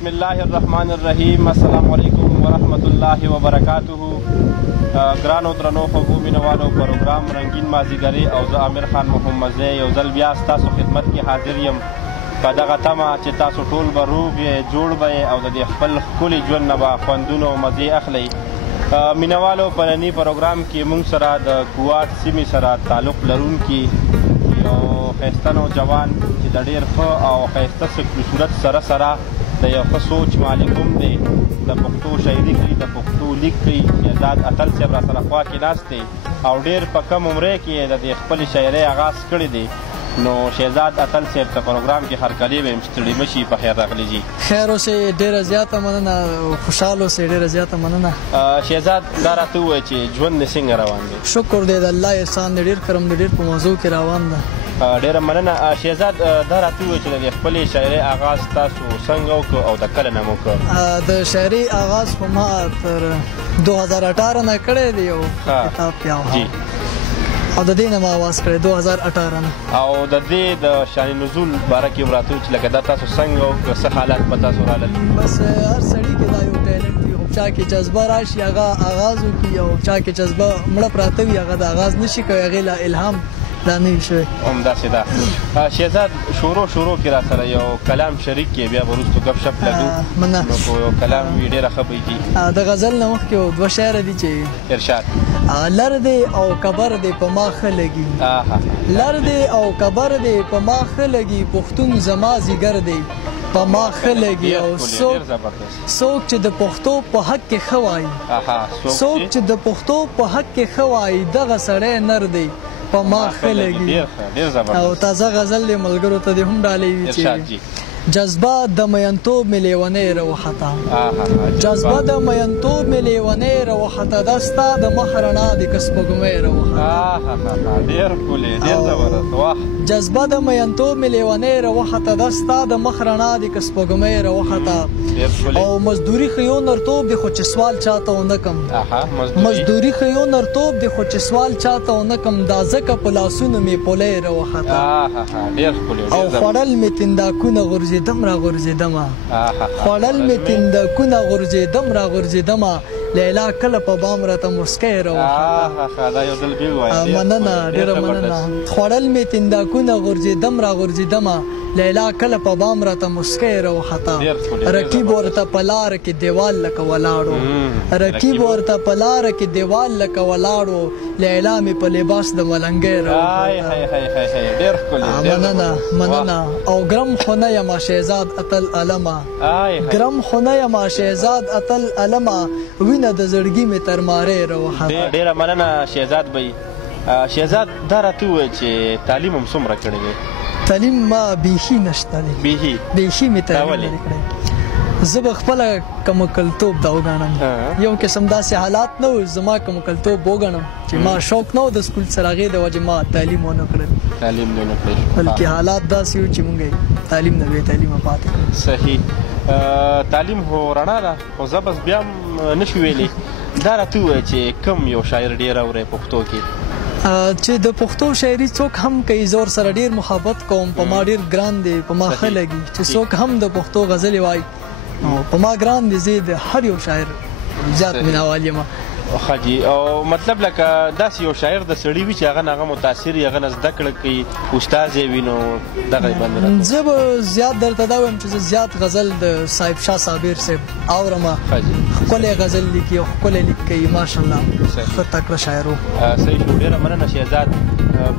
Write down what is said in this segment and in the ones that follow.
بسم الله الرحمن الرحیم. السلام علیکم ورحمت الله وبرکاته. ګرانو درنو خوږو مینوالو، پروګرام رنګین مازدیګري او زه امیر خان محمدزی یو ځل بیا ستاسو خدمت کې حاضر یم په دغه تمه چې تاسو ټول به روغ یې، جوړ به یې او د دې خپل ښکلي ژوند نه به خوندونه او مزې اخلئ. مینوالو، په ننني پروګرام کې موږ سره د کوواټ سیمې سره تعلق لرونکي یو ښایسته نوجوان چې د ډېر ښه او ښایسته شکل صورت سره سره د یو ښه سوچ مالک هم دی، د پښتو شاعري کوي، د پښتو لیک کوي. شهزاد اتل صاحب را سره خوا کې ناست دی او ډېر په کم عمرۍ کې یې د دې خپلې شاعرۍ آغاز کړی دی. نو شهزاد اتل صاحب ته پروګرام کې هرکلی ویم، ستړي مه شي. په خیر راغلی جي. خیر اوسئ، ډېره زیاته مننه، خوشحاله اوسئ، ډېره زیاته مننه. شهزاد، دا راته ووایه چې ژوند دې څنګه روان دی؟ شکر دی د الله احسان دی، ډېر کرم دی، ډېر په موضوع کې روان ده. ډېره مننه. شهزاد، دا راته ووایه چې د خپلې شاعرۍ آغاز تاسو څنګه وکړو او د کله نه مو وکړو؟ د شاعرۍ آغاز خو ما تر 2018 نه کړی دی، یو کتاب کې او د دې نه ما آواز کړی 2018 نه. او د دې د شان نزول باره کې هم راته چې لکه دا تاسو څنګه وکړه، څه حالات په تاسو رالل؟ بس هر سړي کې دا یو ټیلنټ وي، خو چا کې جذبه راشي هغه آغاز وکړي، او چا کې جذبه مړه پراته وي هغه د آغاز نشي کوي، هغې له الهام دا نه وي شوی. همداسې ده. شهزاد، شروع کې را سره یو کلام شریک کې، بیا به وروستو ګپ شپ لګو. مننه. نو په یو کلام وي ډېره ښه بیتي. د غزل نه مخکې دوه شعره دي چې ارشاد. لر دی او کبر دی په ما ښه لګي، لر دی او کبر دی په ما ښه لګي، پښتون زما ځیګر دی په ما ښه لګي. او څوک چې د پښتو په حق کې ښه وایي، څوک چې د پښتو په حق کې ښه وایي، دغه سړی نر دی په ما ښه لګي. او تازه غزل دی، ملګرو ته دې هم ډالۍ وي چې جذبه د مینتوب مې لیونۍ راوخته، جذبه د مینتوب مې لیونۍ راوخته، دا ستا د مخ رڼا دې که سپوږمۍ راوخته. ډېر ښکلې، ډېر زبردست. واه. جذبه د مینتوب مې لیونۍ راوخته، دا ستا د مخ رڼا دې که سپوږمۍ راوخته. او مزدوري ښیو نرتوب دی خو چې سوال چاته ونه کم، مزدوري ښیو نرتوب دی خو چې سوال چاته ونه کم، دا ځکه په لاسونو مې پولی راوخته. او خوړل مې تنداکونه غورځېدم را غورځېدمه، خوړل مې تنداکونه غورځېدم را غورځېدمه، لیلا کله په بام راته مسکی راوخته. مننه، ډېره مننه. خوړل مې تنداکونه غورځېدم را غورځېدمه، لیلا کله په بام راته مسکی راوخته. رقیب ورته په لاره کې دیوال لکه ولاړو، رقیب ورته په لاره کې دیوال لکه ولاړو، لیلا مې په لباس د ملنګۍ راوخته. مننه، مننه. او ګرم خو نه یمه شهزاد اتل علمه، ګرم خو نه یمه شهزاد اتل علمه، وینه د زړګي مې تر مارۍ راوخته. ډېره مننه شهزاد بی. شهزاد، دا راته ووایه چې تعلیم هم څومره کړی دی؟ تعلیم ما بیخي نشته دی، بیخي مې تعلیم نه دی کړی. زه به خپله کمکلتوب دا وګڼم، یو قسم داسې حالات نه و زما کمکلتوب وګڼم چې ما شوق نه و د سکول سره، هغې د وجې ما تعلیم ونه کړل، بلکې حالات داسې وو چې مونږ تعلیم نه بې تعلیمه پاتې کړو. صحیح. تعلیم خو رڼا ده، خو زه بس بیا هم نشو ویلی. دا راته ووایه چې کوم یو شاعر ډېر اورئ پښتو کې؟ چې د پښتو شاعري څوک هم کوي، زه ورسره ډېر محبت کوم، په ما ډېر ګران دی، په ما ښه لګي چې څوک هم د پښتو غزلې وایي، په ما ګران دی. زه د هر یو شاعر زیات مینوال یم. ښه جي. او مطلب لکه داسې یو شاعر د سړي وي چې هغه نه هغه متاثر وي، هغه نه زده کړه کوي، استاد یې وي، نو دغه یې باندې راته. زه به زیات درته دا وایم چې زه زیات غزل د صاحب شاه صابر صاحب اورم، ښکلی غزل لیکي او ښکلی لیک کوي، ماشاءالله ښه تکړه شاعر و. صحیح شو. ډېره مننه شهزاد.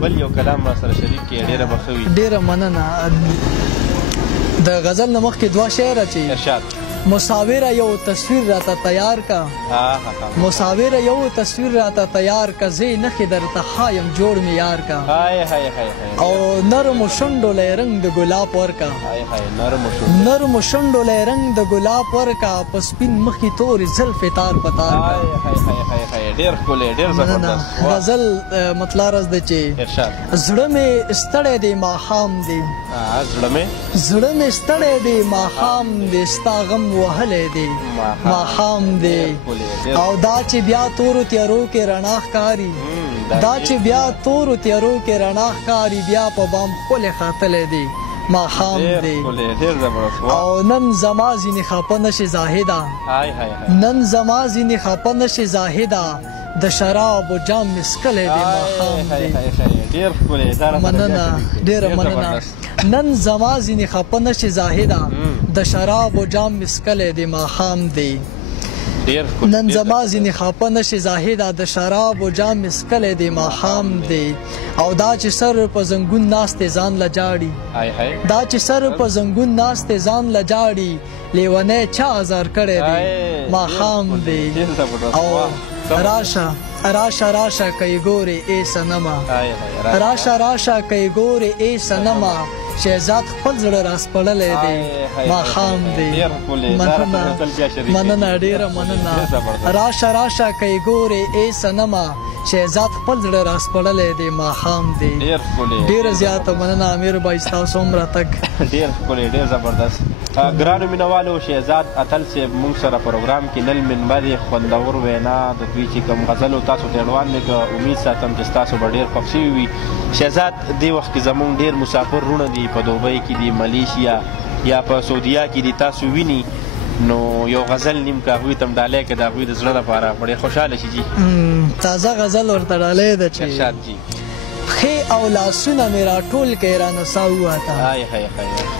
بل یو کلام را سره شریک کړې، ډېره به ښه وي. ډېره مننه. د غزل نه مخکې دوه شعره چې ارشاد. مصاوره یو تصویر راته تیار کا، مصاوره یو تصویر راته تیار کا، زه نښې درته ښایم جوړ مې یار کا. او نرمو شونډو لی رنګ د ګلاب ورکا، نرمو شونډو لی رنګ د ګلاب ورکا، په سپین مخې تورې زلفې تار په تار کا. ډېر ښکلی، ډېر زبردست. غزل مطلع رز دی چې زړه مې ستړی دی ماښام دی، زړه مې ستړی دی ماښام دی، ستا غم وهلی دی ماښام دی. او دا چې بیا تورو تیارو کې رڼا ښکاري، دا چې بیا تورو تیارو کې رڼا ښکاري، بیا په بام ښکلی ختلی دی ماښام دی او نن زما ځینې خفه نشي زاهده نن زما ځینې خفه نشي زاهده د شرابو جام مې څښلی دی ماښام دی مننه ډېره مننه نن زما ځینې خفه نشي زاهده د شرابو جام مې څښلی دی ماښام دی نن زما ځینې خفه نشي زاهده د شرابو جام مې څښلی دی ماښام دی او دا چې سر په زنګون ناست دی ځان له جاړي دا چې سر په زنګون ناست دی ځان له جاړي لیونی چا ازار کړی دی ماښام دی او راشه راشه راشه که یې ګورې ای صنمه راشه راشه که یې ګورې ای صنمه شهزاد خپل زړه راسپړلی دی ماښام دی مننه ډېره مننه راشه راشه که یې ګورې ای صنمه شهزاد خپل زړه راسپړلی دی ماښام دی ډېره زیاته مننه امیر بھائی ستاسو هم راتګ ډېر ښکلی ډېر زبردست ګرانو مینوالو شهزاد اتل صاحب موږ سره پروګرام کې نن منبر خوندور وینا د دوی چې کوم غزلو تاسو ته عنوان دی که امید ساتم چې ستاسو به ډېر خوښ شوي وي شهزاد دې وخت کې زموږ ډېر مسافر وروڼه دي په دوبۍ کې دي ملیشیا یا په سعودیا کې دي تاسو ویني نو یو غزل نیم که هغوی ته هم ډالۍ که د هغوی د زړه لپاره ډېر خوشحاله شي جي تازه غزل ورته ډالۍ ده چې ارشاد جي پښې او لاسونه مې راټول کړې رانه سا ووته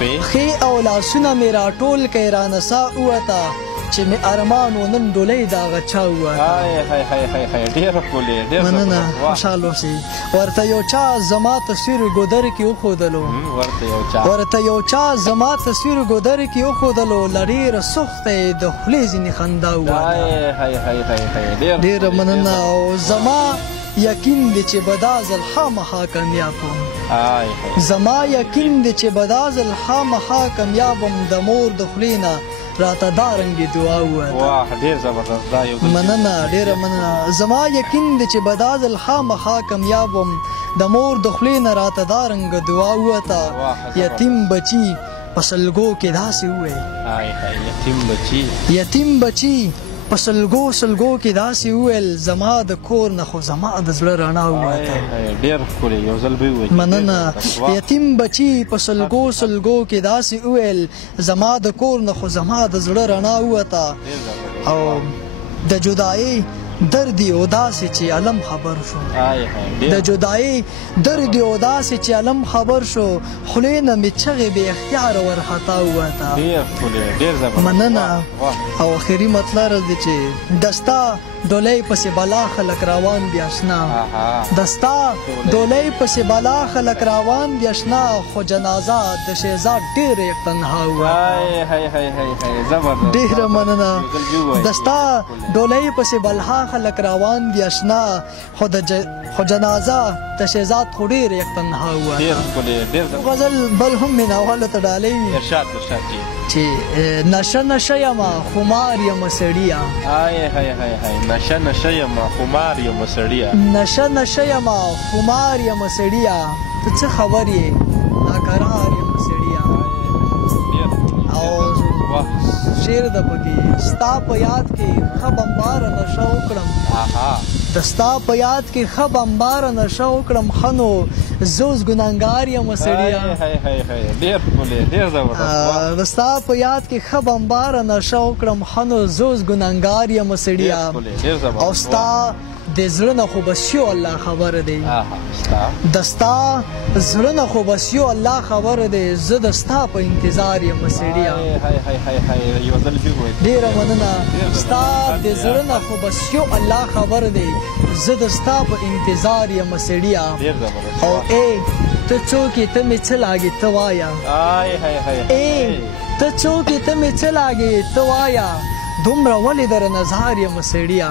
پښې او لاسونه مې راټول کړې رانه سا ووته چې مې ارمان و نن ډولۍ د هغه چا ووته مننه خوشحال اوسئ ورته یو چا زما تصویر ګودر کې وښودلو ورته یو چا زما تصویر ګودر کې وښودلو له ډېره سخته یې د خولې ځینې خندا ووته ډېره مننه او زما یقین دی چې به دا ځل خامخا کامیابم زما یقین دی چې به دا ځل خامخا کامیابم د مور د خولې نه راته دا رنګې دعا ووته مننه ډېره مننه زما یقین دی چې به دا ځل خامخا کامیابم د مور د خولې نه راته دا رنګه دعا ووته یتیم بچي په سلګو کې داسې وویل یتیم بچي په سلګو سلګو کې داسې وویل زما د کور نه خو زما د زړه رڼا ووته مننه یتیم بچي په سلګو سلګو کې داسې وویل زما د کور نه خو زما د زړه رڼا ووته او د جدایۍ درد یې داسې چې علم خبر شو د جدایۍ درد یې داسې چې علم خبر شو خولې نه مې چغې بې اختیاره ورخطا ووته مننه او آخري مطلب دی چې دستا ډولۍ پسې بلا خلک روان دي اشنا دستا ډولۍ پسې بلا خلک روان دي اشنا خو جنازه د شهزاد ډېره تنها ووته ډېره مننه دستا ډولۍ پسې بلا خلک روان دي اشنا خو جنازه د شهزاد خو ډېره تنها ووته غزل بل هم مینوالو ته ډالۍ وي چې نشه نشه یمه خمار یمه سړیه نشه نشه یمه خمار یمه سړیه نشه نشه یمه خمار یمه سړیه ته څه خبر یې ناقرار یمه سړیه او شعر د پکې ستا په یاد کې ښه بمباره نشه وکړم د ستا په یاد کې ښه بمباره نشه وکړم ښه نو زه اوس ګنهګار یمه سړیه د ستا په یاد کې ښه بمباره نشه وکړم ښه نو زه اوس ګنهګار یمه سړیه او ستا د زړه نه خو بس یو الله خبر دی د ستا زړه نه خو بس یو الله خبر دی زه د ستا په انتظار یم سړیه ډېره مننه ستا د زړه نه خو بس یو الله خبر دی زه د ستا په انتظار یم سړیه او ای ته څوک یې ته مې څه لاګې ته وایه ای ته څوک یې ته مې څه لاګې ته وایه دومره ولې در نظر یم سړیه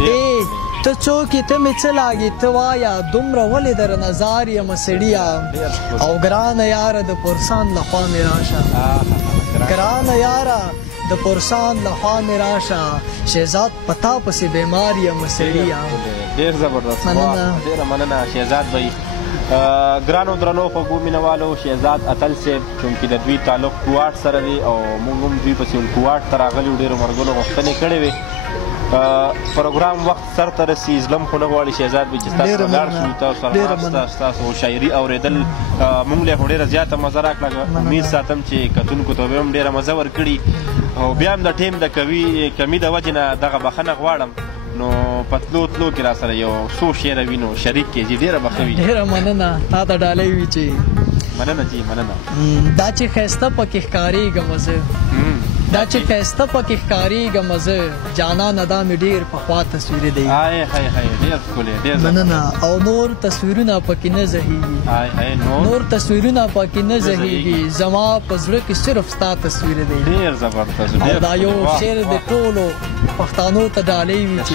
ای ته څوک یې ته مې څه لاګې ته وایه دومره ولې در نظر یم سړیه او ګرانه یاره د پرسان لخوا مې راشه ګرانه یاره د پرسان لخوا مې راشه شهزاد پتا پسې بیمار یم سړیه ډېر زبردست ډېره مننه شهزاد بھائی ګرانو درنو خوږو مینوالو شهزاد اتل صاحب چونکې د دوی تعلق کوواټ سره دی او موږ هم دوی پسې کوواټ ته راغلي ډېرو مرګونو غوښتنې کړې وې پروګرام وخت سر ته رسي زلم خو نه غواړي شهزاد وي چې ستاسو ولاړ شو تاسو سره ستاسو شاعري اورېدل موږ له خو ډېره زیاته مزه راکړه امید ساتم چې کتونکو ته به هم ډېره مزه ورکړي او بیا هم د ټیم د کمي د وجې نه دغه بخښنه غواړم نو په تلو کې را سره یو څو شعره وي نو شریک کېږي ډېره به ښه وي ډېره مننه تا ته ډالۍ وي چې مننه جی مننه دا چې ښایسته پکې ښکارېږم زه دا چې ښایسته پکې ښکارېږم زه جانانه دا مې ډېر پخوا تصویر دی ډېر ښکلی ډېر مننه او نور تصویرونه پکې نه زهیږي نور تصویرونه پکې نه زهیږي زما په زړه کې صرف ستا تصویر دی ډېر زبردست او دا یو شعر د ټولو پښتانو ته ډالۍ وي چې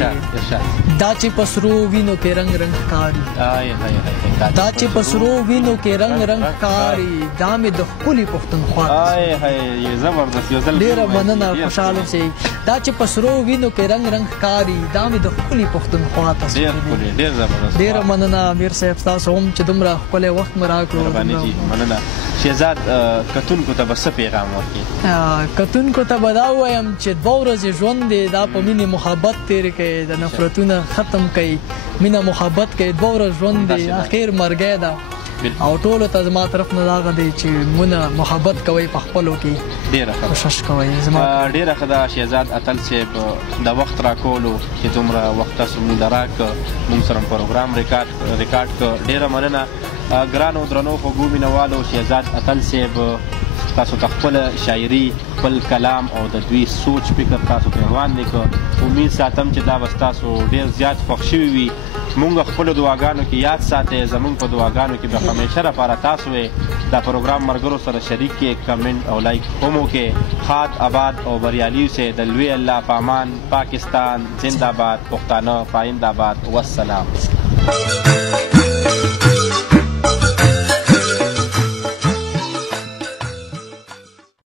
دا چې په سرو وینو کې رنګ رنګ ښکاري دا چې په سرو وینو کې رنګ رنګ ښکاري دا مې د ښکلي پښتونخوا زبردست یو ځل ډېره مننه خوشحاله شئ دا چې په سرو وینو کې رنګ رنګ ښکاري دا مې د ښکلي پښتونخوا تصویر دی ډېره مننه امیر صاحب ستاسو هم چې دومره ښکلی وخت مې راکړو مننه شهزاد کتونکو ته به څه پیغام ورکړي کتونکو ته به دا ووایم چې 2 ورځې ژوند دی دا په مینې محبت تېرې کوي د نفرتونه ختم کوي مینه محبت کوي 2 ورځې ژوند دی اخر مرګی ده او ټولو ته زما طرف نه داغه دی چې مونه محبت کوئ په خپلو کې ډېره ښه کوشش کوئ ډېره ښه ده شهزاد اتل صاحب د وخت راکولو چې دومره وخت تاسو موږ راکړه موږ سره پروګرام ریکارډ کړ ډېره مننه ګرانو درنو خوږو مینوالو شهزاد اتل صاحب تاسو ته خپله شاعري خپل کلام او د دوی سوچ فکر تاسو ته وړاندې کړ امید ساتم چې دا به ستاسو ډېر زیات خوښ شوي وي مونږ خپلو دعاګانو کې یاد ساتئ زمونږ په دعاګانو کې به همیشه لپاره تاسو یې دا پروګرام ملګرو سره شریک کړئ کمنټ او لایک هم وکړئ ښاد آباد او بریالي اوسئ د لوی الله په امان پاکستان زنده باد پښتانه پاینده باد والسلام